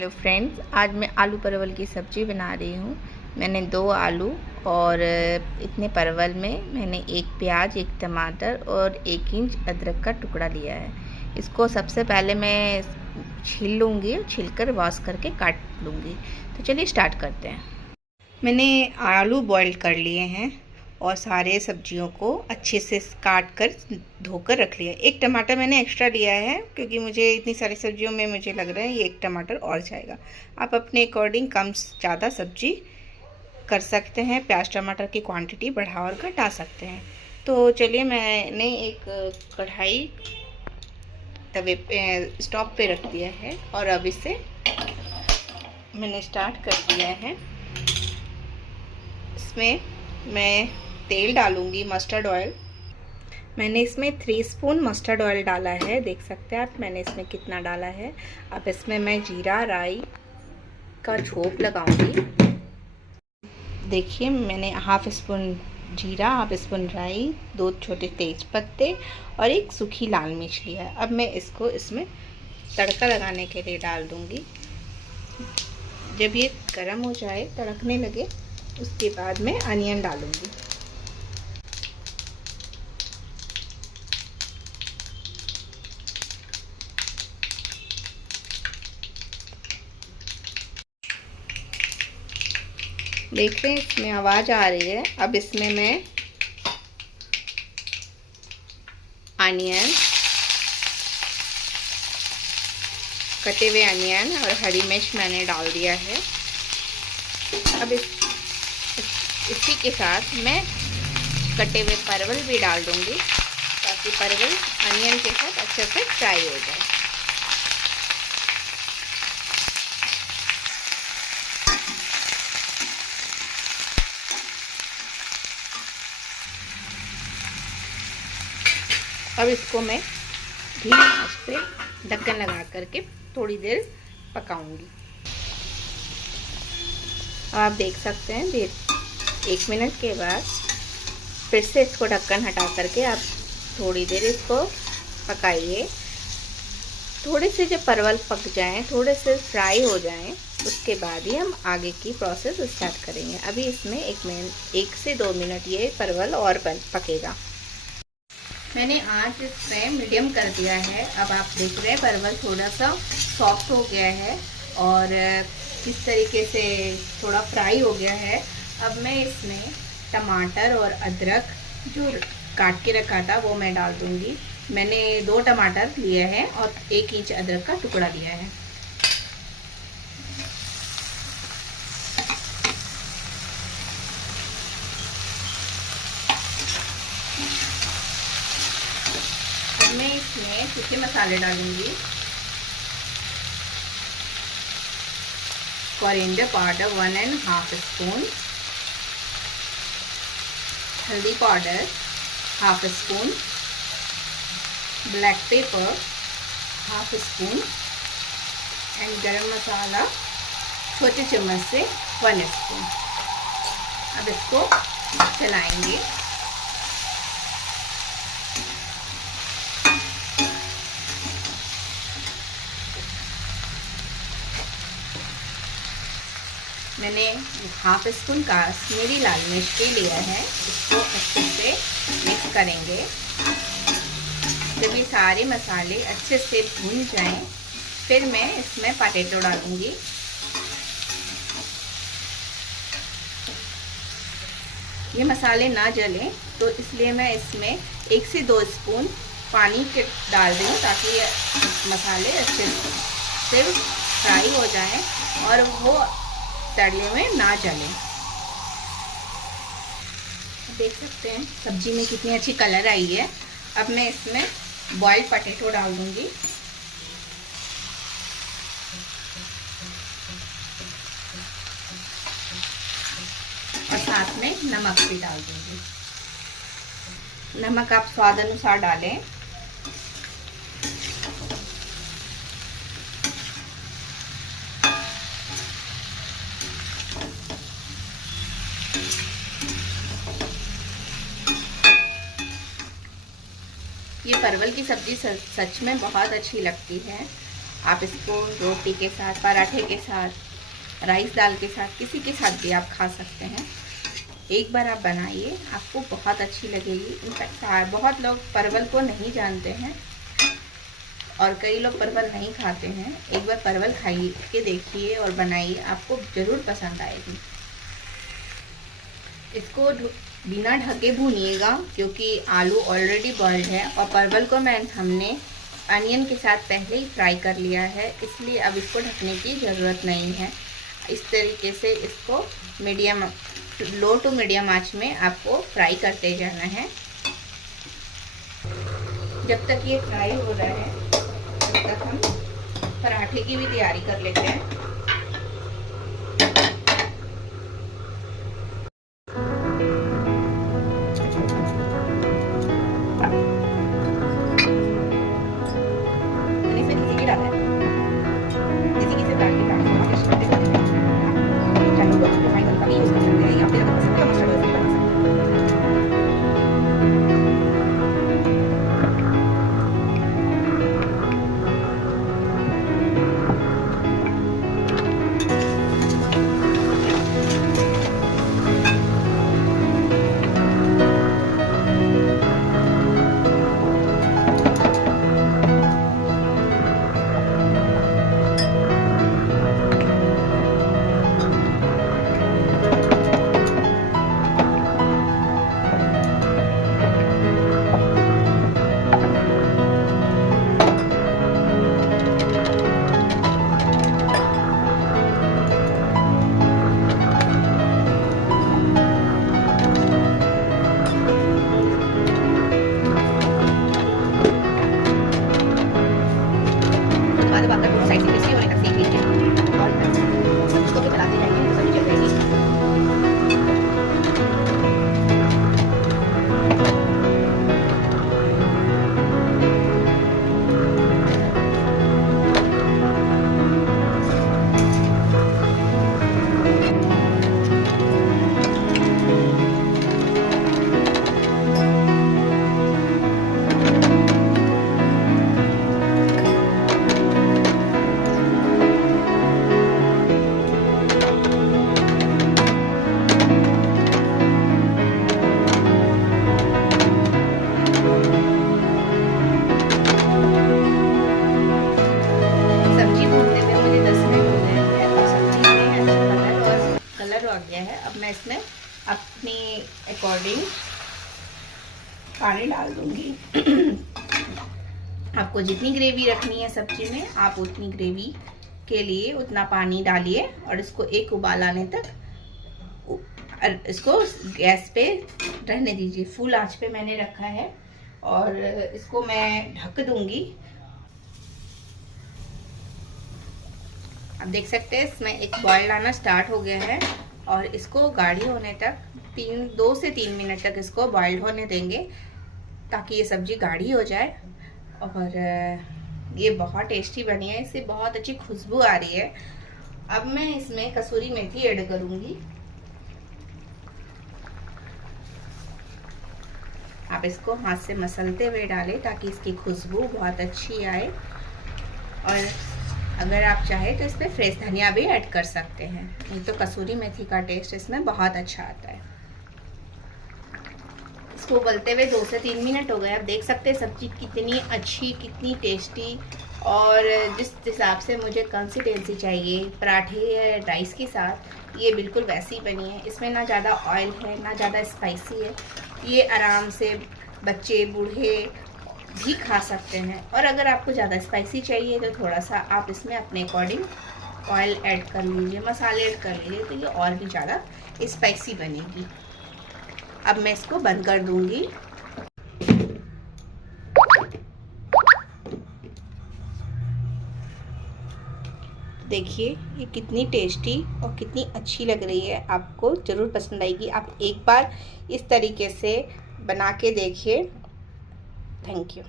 Hello friends, आज मैं आलू परवल की सब्ज़ी बना रही हूँ। मैंने 2 आलू और इतने परवल में मैंने 1 प्याज, 1 टमाटर और 1 इंच अदरक का टुकड़ा लिया है। इसको सबसे पहले मैं छील लूँगी, छीलकर वॉश करके काट लूँगी। तो चलिए स्टार्ट करते हैं। मैंने आलू बॉईल कर लिए हैं और सारे सब्जियों को अच्छे से काट कर धोकर रख लिया। 1 टमाटर मैंने एक्स्ट्रा लिया है क्योंकि मुझे इतनी सारी सब्जियों में मुझे लग रहा है ये 1 टमाटर और जाएगा। आप अपने अकॉर्डिंग कम ज़्यादा सब्जी कर सकते हैं, प्याज टमाटर की क्वांटिटी बढ़ा और घटा सकते हैं। तो चलिए, मैंने एक कढ़ाई तवे पे स्टोव पे रख दिया है और अब इसे मैंने स्टार्ट कर दिया है। इसमें मैं तेल डालूंगी, मस्टर्ड ऑयल। मैंने इसमें 3 स्पून मस्टर्ड ऑयल डाला है, देख सकते हैं आप मैंने इसमें कितना डाला है। अब इसमें मैं जीरा राई का छोंक लगाऊंगी। देखिए, मैंने हाफ स्पून जीरा, हाफ स्पून राई, 2 छोटे तेज पत्ते और 1 सूखी लाल मिर्च लिया है। अब मैं इसको इसमें तड़का लगाने के लिए डाल दूंगी। जब ये गर्म हो जाए, तड़कने लगे, उसके बाद मैं अनियन डालूंगी। देख रहे हैं इसमें आवाज़ आ रही है। अब इसमें मैं अनियन, कटे हुए अनियन और हरी मिर्च मैंने डाल दिया है। अब इसी के साथ मैं कटे हुए परवल भी डाल दूंगी ताकि परवल अनियन के साथ अच्छे से फ्राई हो जाए। अब इसको मैं धीमी आंच पे ढक्कन लगा करके थोड़ी देर पकाऊंगी। अब आप देख सकते हैं 1 मिनट के बाद फिर से इसको ढक्कन हटा करके आप थोड़ी देर इसको पकाइए। थोड़े से जब परवल पक जाएं, थोड़े से फ्राई हो जाएं, उसके बाद ही हम आगे की प्रोसेस स्टार्ट करेंगे। अभी इसमें 1 से 2 मिनट ये परवल और पकेगा। मैंने आंच इसमें मीडियम कर दिया है। अब आप देख रहे हैं परवल थोड़ा सा सॉफ्ट हो गया है और किस तरीके से थोड़ा फ्राई हो गया है। अब मैं इसमें टमाटर और अदरक जो काट के रखा था वो मैं डाल दूंगी। मैंने 2 टमाटर लिए हैं और 1 इंच अदरक का टुकड़ा लिया है। मैं इसमें सूखे मसाले डालूंगी। कोरिएंडर पाउडर 1½ स्पून, हल्दी powder ½ spoon, black pepper ½ spoon and गरम मसाला छोटे चम्मच से 1 स्पून। अब इसको चलाएंगे। मैंने ½ स्पून कश्मीरी लाल मिर्च भी लिया है। इसको अच्छे से मिक्स करेंगे। जब ये सारे मसाले अच्छे से भून जाएं, फिर मैं इसमें पोटैटो डालूंगी। ये मसाले ना जलें तो इसलिए मैं इसमें 1 से 2 स्पून पानी के डाल रही हूँ ताकि ये मसाले अच्छे से फ्राई हो जाएं और वो तड़ने में ना जले। देख सकते हैं सब्जी में कितनी अच्छी कलर आई है। अब मैं इसमें बॉइल्ड पोटैटो डाल दूंगी और साथ में नमक भी डाल दूंगी। नमक आप स्वाद अनुसार डालें। ये परवल की सब्ज़ी सच में बहुत अच्छी लगती है। आप इसको रोटी के साथ, पराठे के साथ, राइस दाल के साथ, किसी के साथ भी आप खा सकते हैं। एक बार आप बनाइए, आपको बहुत अच्छी लगेगी। इनफैक्ट बहुत लोग परवल को नहीं जानते हैं और कई लोग परवल नहीं खाते हैं। एक बार परवल खाइए के देखिए और बनाइए, आपको ज़रूर पसंद आएगी। इसको बिना ढके भूनिएगा क्योंकि आलू ऑलरेडी बॉइल्ड है और परवल को हमने अनियन के साथ पहले ही फ्राई कर लिया है, इसलिए अब इसको ढकने की ज़रूरत नहीं है। इस तरीके से इसको लो टू मीडियम आंच में आपको फ्राई करते जाना है। जब तक ये फ्राई हो रहा है तब तक हम पराठे की भी तैयारी कर लेते हैं। गया है। अब मैं इसमें अपनी अकॉर्डिंग पानी डाल दूंगी। आपको जितनी ग्रेवी रखनी है सब्जी में, आप उतनी ग्रेवी के लिए उतना पानी डालिए और इसको एक उबाल आने तक इसको गैस पे रहने दीजिए। फुल आंच पे मैंने रखा है और इसको मैं ढक दूंगी। आप देख सकते हैं इसमें एक बॉयल आना स्टार्ट हो गया है और इसको गाढ़ी होने तक 2 से 3 मिनट तक इसको बॉइल्ड होने देंगे ताकि ये सब्जी गाढ़ी हो जाए। और ये बहुत टेस्टी बनी है, इससे बहुत अच्छी खुशबू आ रही है। अब मैं इसमें कसूरी मेथी ऐड करूंगी। आप इसको हाथ से मसलते हुए डालें ताकि इसकी खुशबू बहुत अच्छी आए। और अगर आप चाहें तो इसमें फ्रेश धनिया भी ऐड कर सकते हैं, नहीं तो कसूरी मेथी का टेस्ट इसमें बहुत अच्छा आता है। इसको उबलते हुए 2 से 3 मिनट हो गए। आप देख सकते हैं सब्जी कितनी अच्छी, कितनी टेस्टी और जिस हिसाब से मुझे कंसिस्टेंसी चाहिए पराठे या राइस के साथ, ये बिल्कुल वैसी बनी है। इसमें ना ज़्यादा ऑयल है ना ज़्यादा स्पाइसी है। ये आराम से बच्चे बूढ़े भी खा सकते हैं। और अगर आपको ज़्यादा स्पाइसी चाहिए तो थोड़ा सा आप इसमें अपने अकॉर्डिंग ऑयल ऐड कर लीजिए, मसाले ऐड कर लीजिए, तो ये और भी ज़्यादा स्पाइसी बनेगी। अब मैं इसको बंद कर दूंगी। देखिए ये कितनी टेस्टी और कितनी अच्छी लग रही है, आपको ज़रूर पसंद आएगी। आप एक बार इस तरीके से बना के देखिए। Thank you.